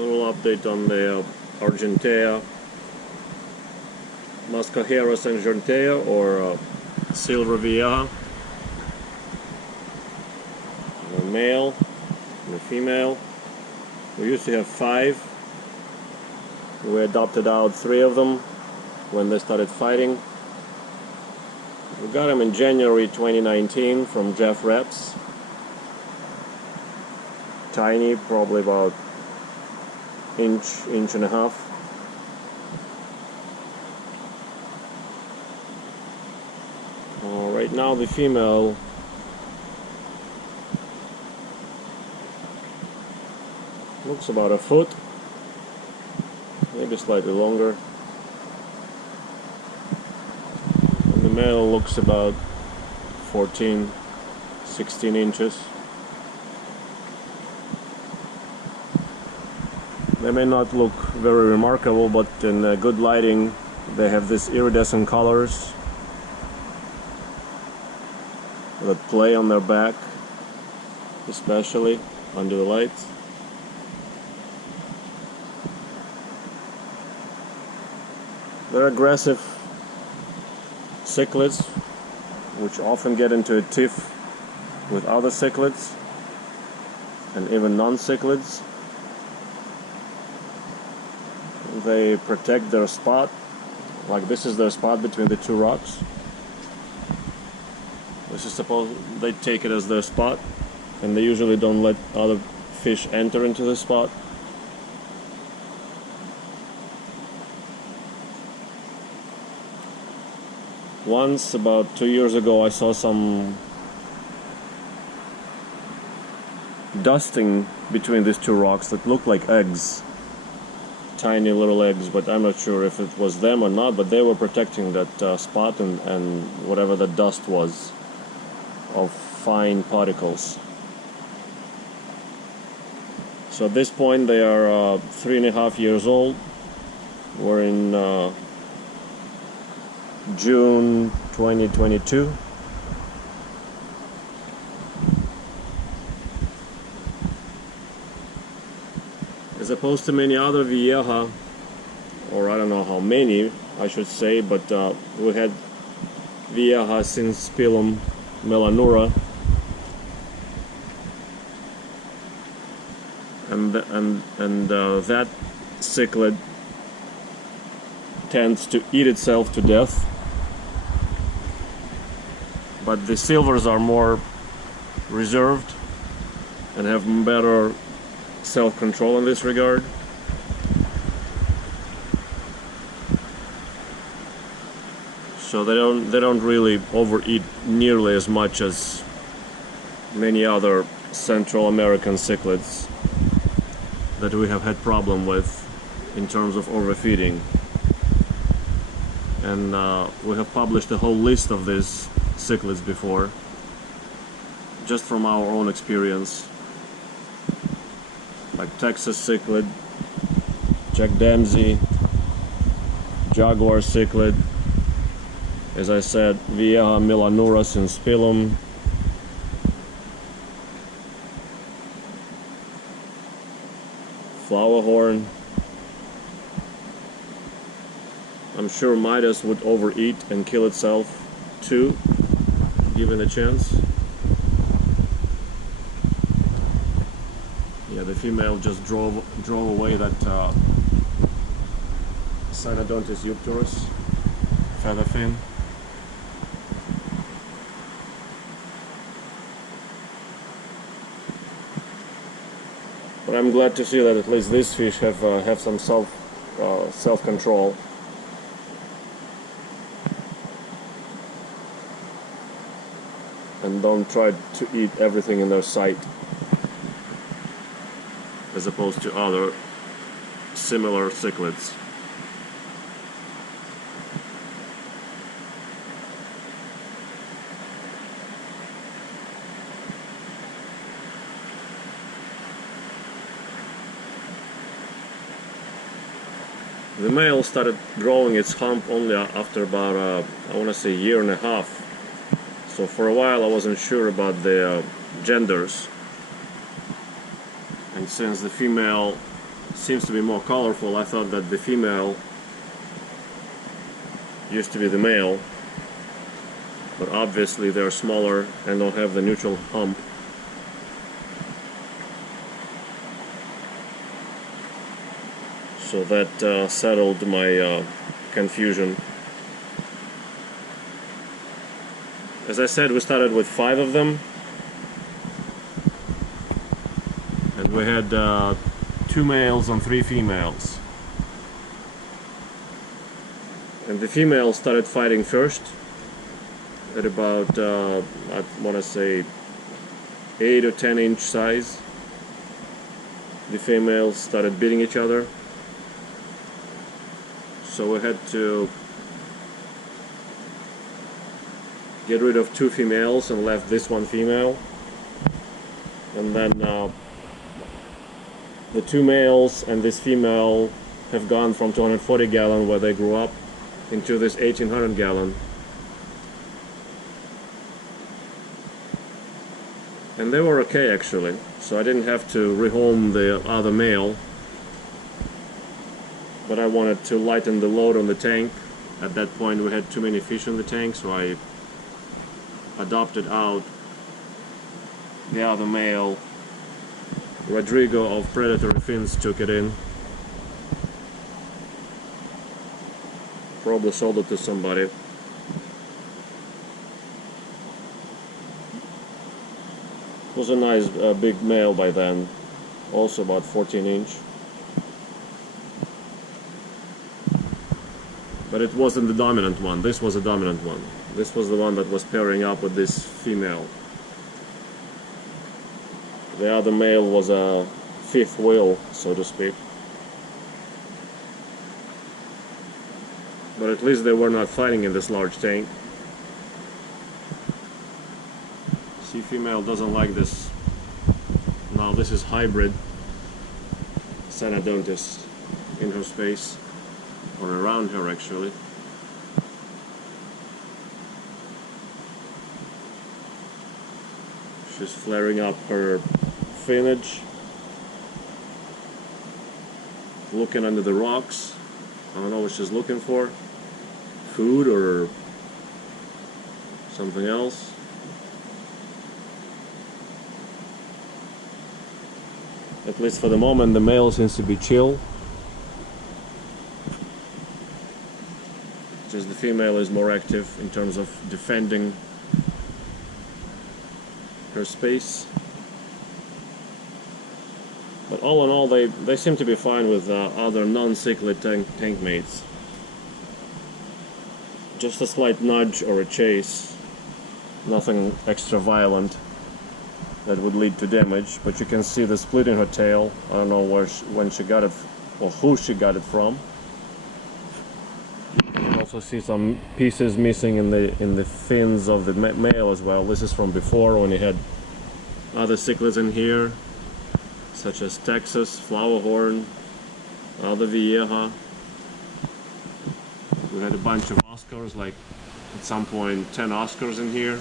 little update on the argentea, Maskoheros argentea, or silver vieja. The male and the female. We used to have 5. We adopted out 3 of them when they started fighting. We got them in January 2019 from Jeff Reps. Tiny, probably about inch and a half. Right now the female looks about a foot, maybe slightly longer, and the male looks about 14-16 inches. They may not look very remarkable, but in good lighting they have these iridescent colors that play on their back, especially under the lights. They're aggressive cichlids, which often get into a tiff with other cichlids and even non-cichlids. They protect their spot, like this is their spot between the 2 rocks. This is supposed, they take it as their spot, and they usually don't let other fish enter into the spot. Once, about 2 years ago, I saw some dusting between these 2 rocks that looked like eggs. Tiny little eggs, but I'm not sure if it was them or not, but they were protecting that spot and whatever the dust was of fine particles. So at this point they are 3.5 years old. We're in June 2022. As opposed to many other vieja, or I don't know how many I should say, but we had vieja synspilum melanura, and that cichlid tends to eat itself to death. But the silvers are more reserved and have better self-control in this regard. So they don't really overeat nearly as much as many other Central American cichlids that we have had problem with in terms of overfeeding. And we have published a whole list of these cichlids before, just from our own experience, like Texas cichlid, Jack Dempsey, Jaguar cichlid, as I said, vieja melanura synspilum, flowerhorn. I'm sure Midas would overeat and kill itself too, given a chance. Yeah, the female just drove away that synodontis euctorus feather fin. But I'm glad to see that at least these fish have some self-control. And don't try to eat everything in their sight, as opposed to other similar cichlids. The male started growing its hump only after about, I want to say, 1.5 years. So for a while I wasn't sure about the genders. And since the female seems to be more colorful. I thought that the female used to be the male, but obviously they're smaller and don't have the neutral hump. So that settled my confusion. As I said, we started with 5 of them, and we had 2 males and 3 females. And the females started fighting first at about, I want to say, 8 or 10 inch size. The females started beating each other. So we had to get rid of 2 females and left this one female. And then the 2 males and this female have gone from 240 gallon where they grew up into this 1800 gallon. And they were okay actually, so I didn't have to rehome the other male. But I wanted to lighten the load on the tank. At that point we had too many fish in the tank, so I adopted out the other male. Rodrigo of Predatory Fins took it in. Probably sold it to somebody. It was a nice big male by then, also about 14 inch. But it wasn't the dominant one. This was a dominant one. This was the one that was pairing up with this female. The other male was a 5th wheel, so to speak. But at least they were not fighting in this large tank. See, female doesn't like this. Now this is hybrid synodontis in her space, or around her actually. She's flaring up her finnage, looking under the rocks. I don't know what she's looking for. Food or something else. At least for the moment the male seems to be chill. Just the female is more active in terms of defending her space. But all in all, they seem to be fine with other non-cichlid tank mates. Just a slight nudge or a chase, nothing extra violent that would lead to damage. But you can see the split in her tail. I don't know when she got it or who she got it from. You can also see some pieces missing in the fins of the male as well. This is from before when he had other cichlids in here, such as Texas, flowerhorn, other vieja. We had a bunch of Oscars, like at some point 10 Oscars in here.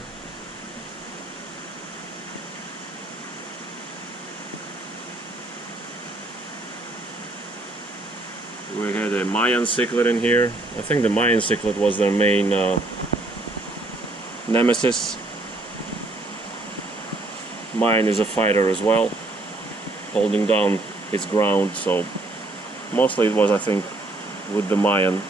We had a Mayan cichlid in here. I think the Mayan cichlid was their main nemesis. Mayan is a fighter as well, holding down its ground, so mostly it was, I think, with the Mayan,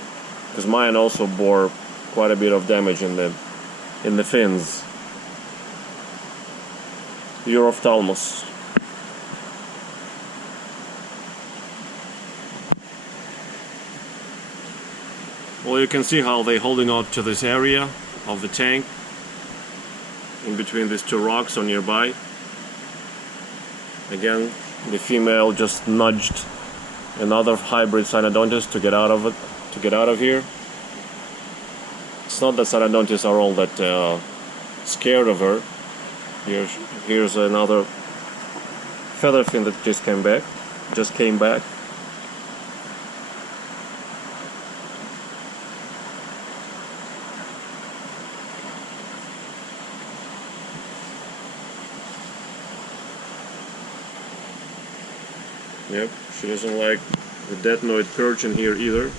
because Mayan also bore quite a bit of damage in the fins. Europhthalmos. Well, you can see how they're holding out to this area of the tank, in between these 2 rocks or nearby. Again, the female just nudged another hybrid synodontis to get out of it, to get out of here. It's not that synodontis are all that scared of her. Here's another feather fin that just came back. Yep, she doesn't like the dethnoid perch in here either.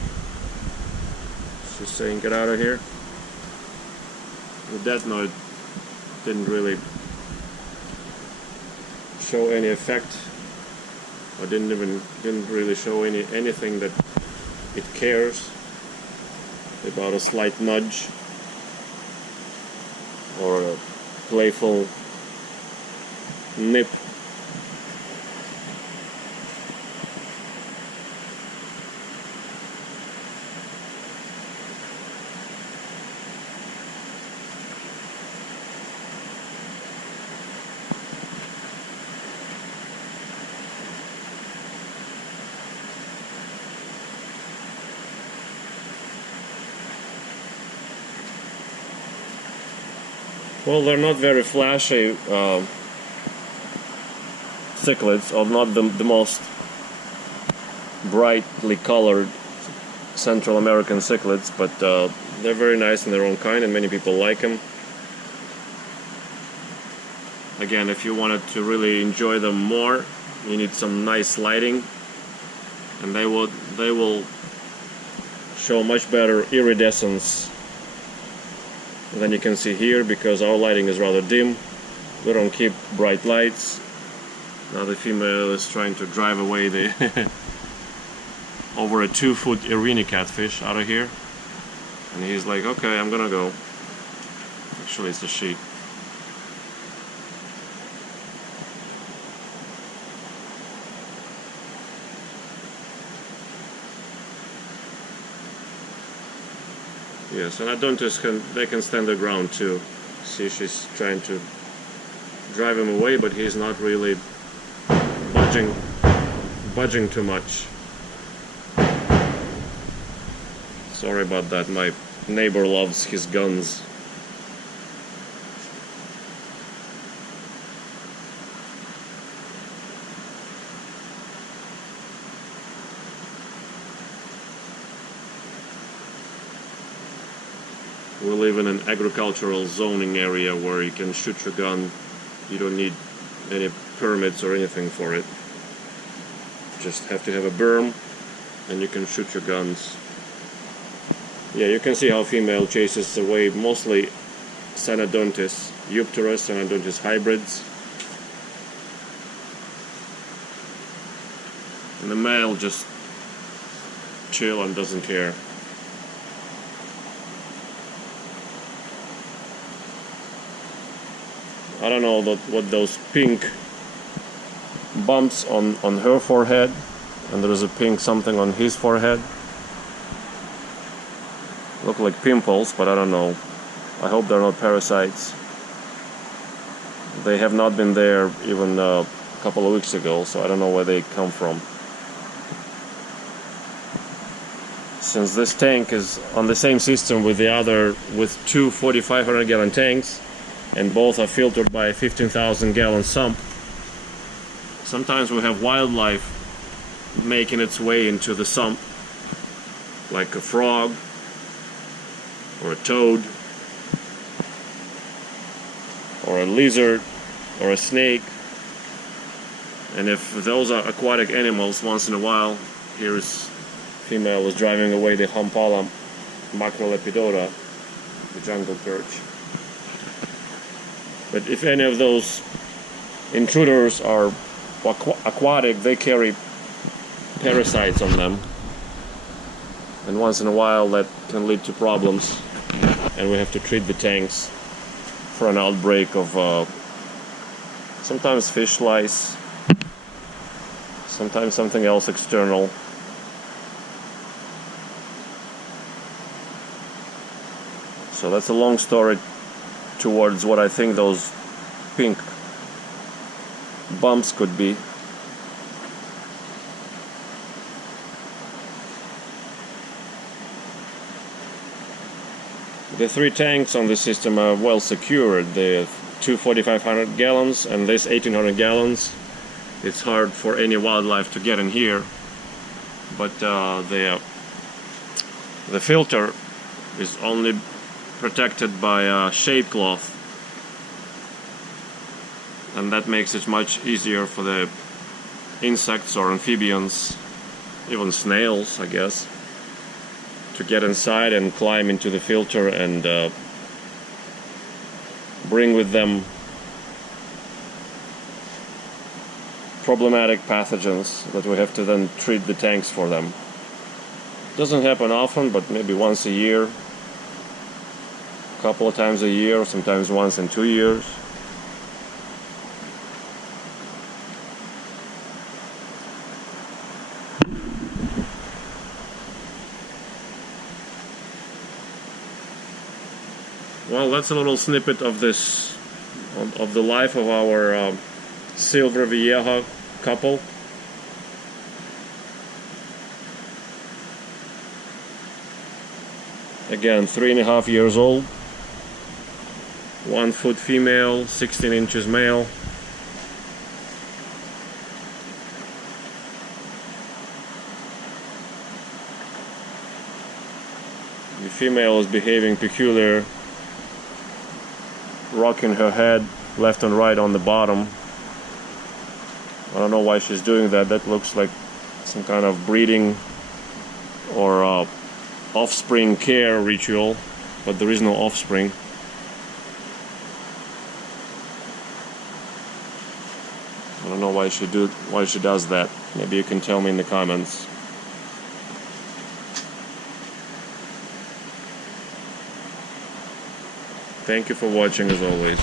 She's saying get out of here. The dethnoid didn't really show any effect, or didn't really show anything that it cares about, a slight nudge or a playful nip. Well, they're not very flashy cichlids, or not the most brightly colored Central American cichlids, but they're very nice in their own kind, and many people like them. Again, if you wanted to really enjoy them more, you need some nice lighting, and they will show much better iridescence than you can see here, because our lighting is rather dim. We don't keep bright lights. Now the female is trying to drive away the over a 2-foot irwini catfish out of here, and he's like, okay, I'm gonna go. Actually, it's a she. Yes, and Synodontis they can stand their ground too. See, she's trying to drive him away, but he's not really budging too much. Sorry about that, my neighbor loves his guns. We live in an agricultural zoning area where you can shoot your gun. You don't need any permits or anything for it. Just have to have a berm and you can shoot your guns. Yeah, you can see how female chases away mostly Synodontis, Eupterus, Synodontis hybrids. And the male just chill and doesn't care. I don't know what those pink bumps on her forehead, and there is a pink something on his forehead. Look like pimples, but I don't know. I hope they're not parasites. They have not been there even a couple of weeks ago, so I don't know where they come from. Since this tank is on the same system with the other, with two 4,500 gallon tanks, and both are filtered by a 15,000 gallon sump, sometimes we have wildlife making its way into the sump, like a frog or a toad or a lizard or a snake. And if those are aquatic animals, once in a while, here is female is driving away the Hampala macrolepidota, the jungle perch. But if any of those intruders are aquatic, they carry parasites on them, and once in a while that can lead to problems, and we have to treat the tanks for an outbreak of sometimes fish lice, sometimes something else external. So that's a long story towards what I think those pink bumps could be. The three tanks on the system are well secured. The two 4,500 gallons and this 1,800 gallons. It's hard for any wildlife to get in here, but the filter is only protected by a shade cloth, and that makes it much easier for the insects or amphibians, even snails, I guess, to get inside and climb into the filter and bring with them problematic pathogens that we have to then treat the tanks for them. Doesn't happen often, but maybe once a year, a couple of times a year, sometimes once in 2 years. Well, that's a little snippet of this, of the life of our silver vieja couple. Again, 3.5 years old, 1 foot female, 16 inches male. The female is behaving peculiar, rocking her head left and right on the bottom. I don't know why she's doing that. That looks like some kind of breeding or offspring care ritual, but there is no offspring. I don't know why she does that. Maybe you can tell me in the comments. Thank you for watching as always.